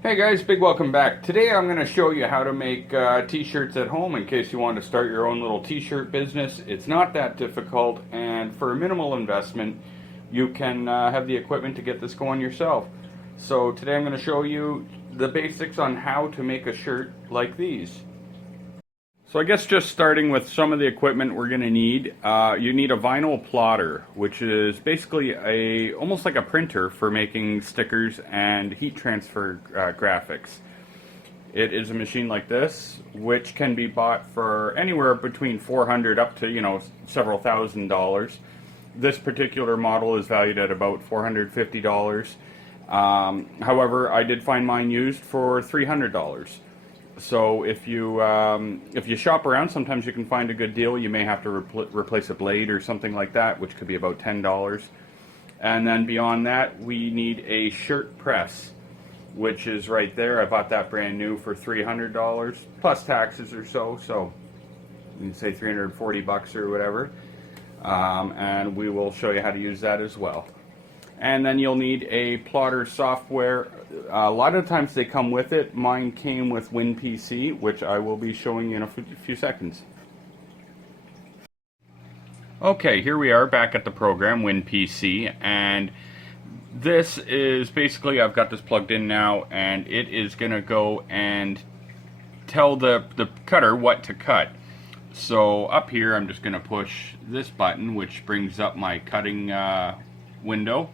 Hey guys, big welcome back. Today I'm going to show you how to make t-shirts at home in case you want to start your own little t-shirt business. It's not that difficult, and for a minimal investment you can have the equipment to get this going yourself. So today I'm going to show you the basics on how to make a shirt like these. So I guess just starting with some of the equipment we're going to need, you need a vinyl plotter, which is basically almost like a printer for making stickers and heat transfer graphics. It is a machine like this, which can be bought for anywhere between $400 up to, several $1,000s. This particular model is valued at about $450. However, I did find mine used for $300. So if you shop around, sometimes you can find a good deal. You may have to replace a blade or something like that, which could be about $10. And then beyond that, we need a shirt press, which is right there. I bought that brand new for $300 plus taxes or so. So you can say 340 bucks or whatever. And we will show you how to use that as well. And then you'll need a plotter software. A lot of times they come with it. Mine came with WinPC, which I will be showing you in a few seconds. Okay, here we are back at the program, WinPC, and this is basically, I've got this plugged in now, and it is going to go and tell the cutter what to cut. So up here I'm just going to push this button, which brings up my cutting window.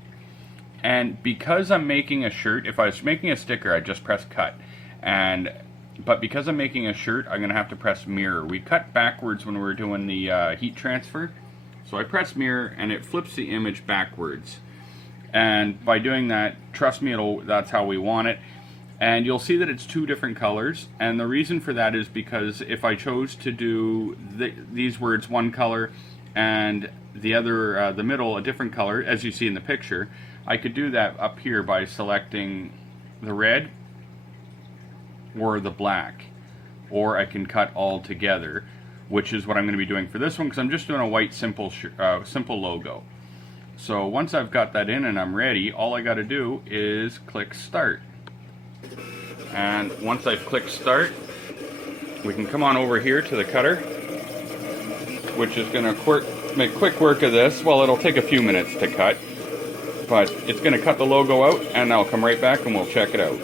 And because I'm making a shirt, if I was making a sticker, I'd just press cut. But because I'm making a shirt, I'm going to have to press mirror. We cut backwards when we were doing the heat transfer. So I press mirror and it flips the image backwards. And by doing that, trust me, that's how we want it. And you'll see that it's two different colors. And the reason for that is because if I chose to do these words one color and the other, the middle, a different color, as you see in the picture, I could do that up here by selecting the red or the black, or I can cut all together, which is what I'm going to be doing for this one, because I'm just doing a white simple logo. So once I've got that in and I'm ready, all I got to do is click start. And once I've clicked start, we can come on over here to the cutter, which is going to make quick work of this. Well, it'll take a few minutes to cut, but it's going to cut the logo out, and I'll come right back and we'll check it out.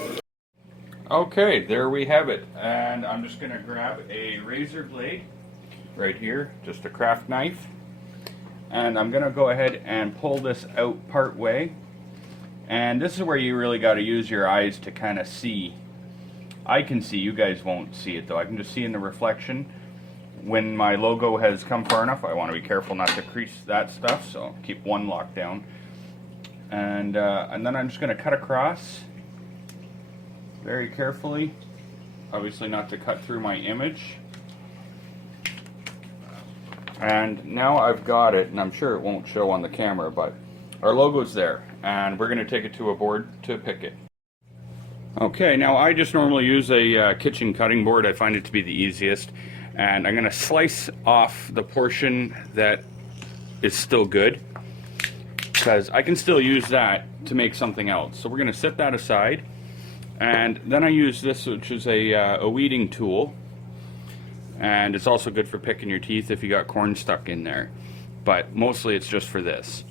Okay, there we have it. And I'm just going to grab a razor blade right here, just a craft knife, and I'm going to go ahead and pull this out part way. And this is where you really got to use your eyes to kind of see. I can see, you guys won't see it though. I can just see in the reflection. When my logo has come far enough, I want to be careful not to crease that stuff, so keep one locked down. And then I'm just going to cut across very carefully, obviously not to cut through my image. And now I've got it, and I'm sure it won't show on the camera, but our logo's there, and we're going to take it to a board to pick it. Okay, now I just normally use a kitchen cutting board. I find it to be the easiest, and I'm going to slice off the portion that is still good, because I can still use that to make something else. So we're going to set that aside, and then I use this, which is a weeding tool, and it's also good for picking your teeth if you got corn stuck in there, but mostly it's just for this.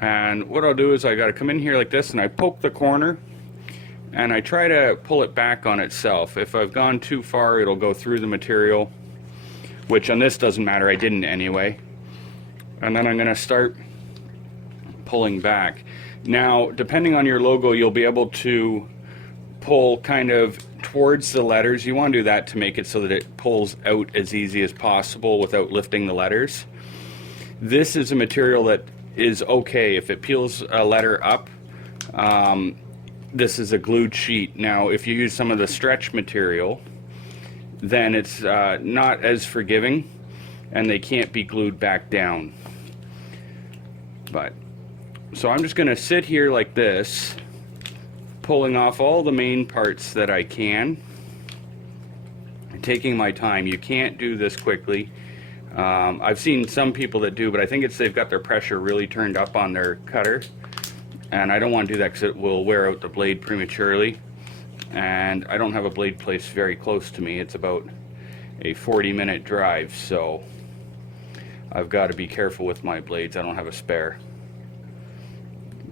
And what I'll do is I got to come in here like this, and I poke the corner, and I try to pull it back on itself. If I've gone too far, it'll go through the material, which on this doesn't matter, I didn't anyway. And then I'm going to start pulling back. Now, depending on your logo, you'll be able to pull kind of towards the letters. You want to do that to make it so that it pulls out as easy as possible without lifting the letters. This is a material that is okay if it peels a letter up. This is a glued sheet. Now, if you use some of the stretch material, then it's not as forgiving, and they can't be glued back down. So I'm just going to sit here like this, pulling off all the main parts that I can, taking my time. You can't do this quickly. I've seen some people that do, but I think they've got their pressure really turned up on their cutter, and I don't want to do that because it will wear out the blade prematurely. and I don't have a blade place very close to me. It's about a 40-minute drive, so I've got to be careful with my blades. I don't have a spare.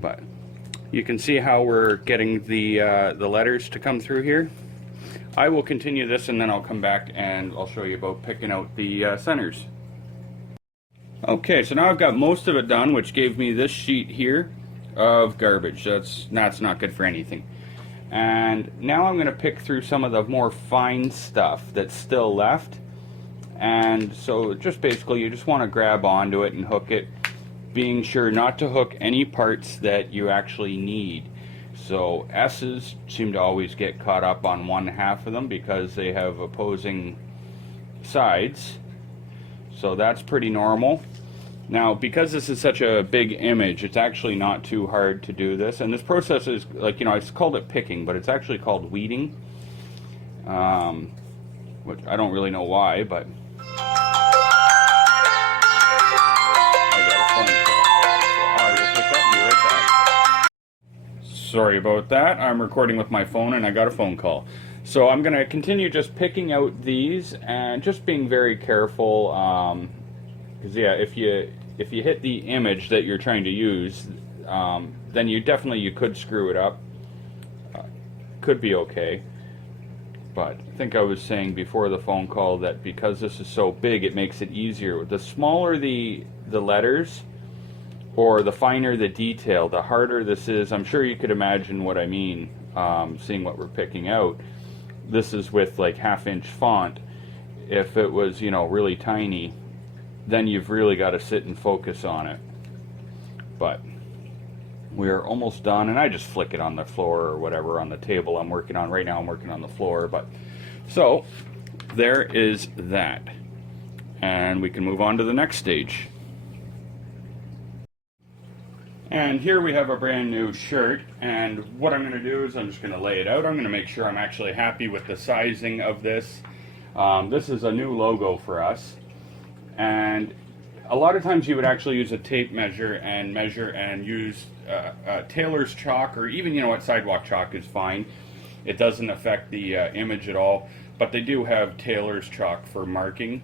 But you can see how we're getting the letters to come through here. I will continue this and then I'll come back and I'll show you about picking out the centers. Okay, so now I've got most of it done, which gave me this sheet here of garbage. That's not good for anything. And now I'm going to pick through some of the more fine stuff that's still left. And so just basically you just want to grab onto it and hook it, being sure not to hook any parts that you actually need. So S's seem to always get caught up on one half of them because they have opposing sides. So that's pretty normal. Now, because this is such a big image, it's actually not too hard to do this. And this process is, like, you know, I've called it picking, but it's actually called weeding. Which I don't really know why, but sorry about that. I'm recording with my phone and I got a phone call. So I'm going to continue just picking out these and just being very careful. Because yeah, if you hit the image that you're trying to use, then you could screw it up. Could be okay. But I think I was saying before the phone call that because this is so big, it makes it easier. The smaller the letters, or the finer the detail, the harder this is. I'm sure you could imagine what I mean, seeing what we're picking out. This is with like 1/2-inch font. If it was, you know, really tiny, then you've really got to sit and focus on it. But we're almost done, and I just flick it on the floor or whatever on the table I'm working on. Right now I'm working on the floor, but so there is that. And we can move on to the next stage. And here we have a brand new shirt, and what I'm going to do is I'm just going to lay it out. I'm going to make sure I'm actually happy with the sizing of this. This is a new logo for us, and a lot of times you would actually use a tape measure and use tailor's chalk, or even, you know what, sidewalk chalk is fine. It doesn't affect the image at all, but they do have tailor's chalk for marking.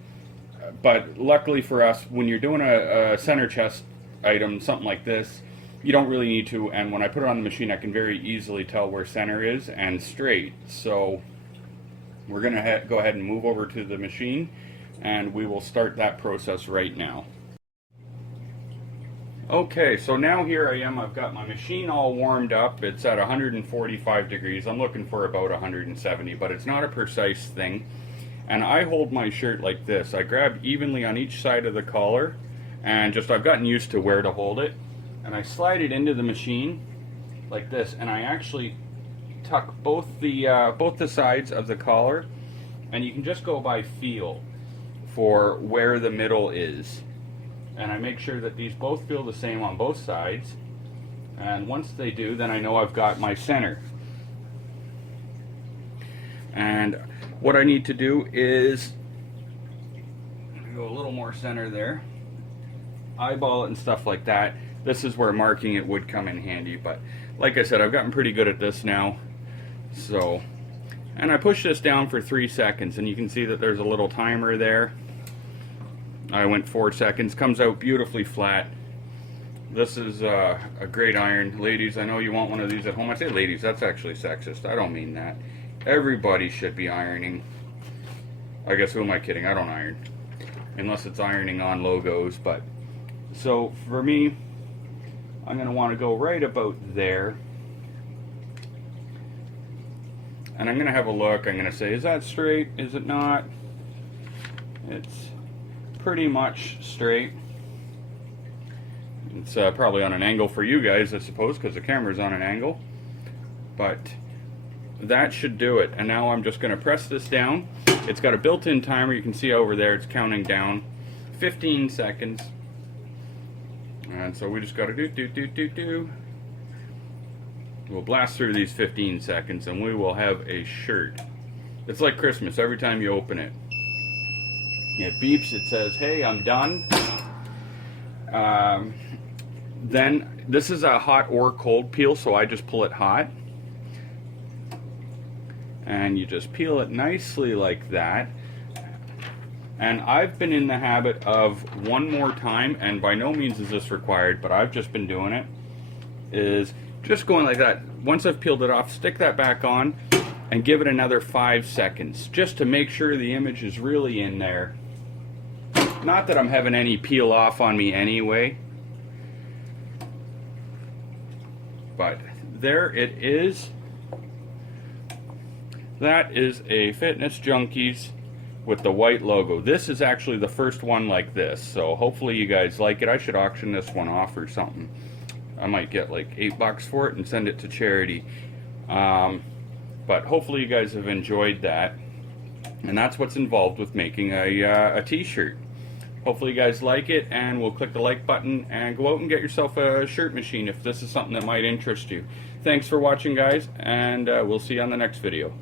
But luckily for us, when you're doing a center chest item, something like this, you don't really need to, and when I put it on the machine I can very easily tell where center is and straight. So we're going to go ahead and move over to the machine, and we will start that process right now. Okay, so now here I am. I've got my machine all warmed up. It's at 145 degrees. I'm looking for about 170, but it's not a precise thing. And I hold my shirt like this. I grab evenly on each side of the collar, and just I've gotten used to where to hold it. And I slide it into the machine like this, and I actually tuck both the sides of the collar, and you can just go by feel for where the middle is. And I make sure that these both feel the same on both sides, and once they do, then I know I've got my center. And what I need to do is go a little more center there, eyeball it and stuff like that. This is where marking it would come in handy, but like I said, I've gotten pretty good at this now. So, and I push this down for 3 seconds, and you can see that there's a little timer there. I went 4 seconds. Comes out beautifully flat. This is a great iron. Ladies, I know you want one of these at home. I say ladies, that's actually sexist. I don't mean that. Everybody should be ironing. I guess, who am I kidding? I don't iron. Unless it's ironing on logos, but so for me, I'm going to want to go right about there, and I'm going to have a look. I'm going to say, is that straight? Is it not? It's pretty much straight. It's probably on an angle for you guys, I suppose, because the camera's on an angle, but that should do it. And now I'm just going to press this down. It's got a built-in timer. You can see over there it's counting down 15 seconds. And so we just got to do. We'll blast through these 15 seconds and we will have a shirt. It's like Christmas. Every time you open it, it beeps. It says, hey, I'm done. Then this is a hot or cold peel, so I just pull it hot. and you just peel it nicely like that. And I've been in the habit of one more time, and by no means is this required, but I've just been doing it, is just going like that. Once I've peeled it off, stick that back on and give it another 5 seconds just to make sure the image is really in there. Not that I'm having any peel off on me anyway, but there it is. That is a Fitness Junkies with the white logo. This is actually the first one like this, so hopefully you guys like it. I should auction this one off or something. I might get like $8 for it and send it to charity. But hopefully you guys have enjoyed that, and that's what's involved with making a t-shirt. Hopefully you guys like it, and we'll click the like button and go out and get yourself a shirt machine if this is something that might interest you. Thanks for watching, guys, and we'll see you on the next video.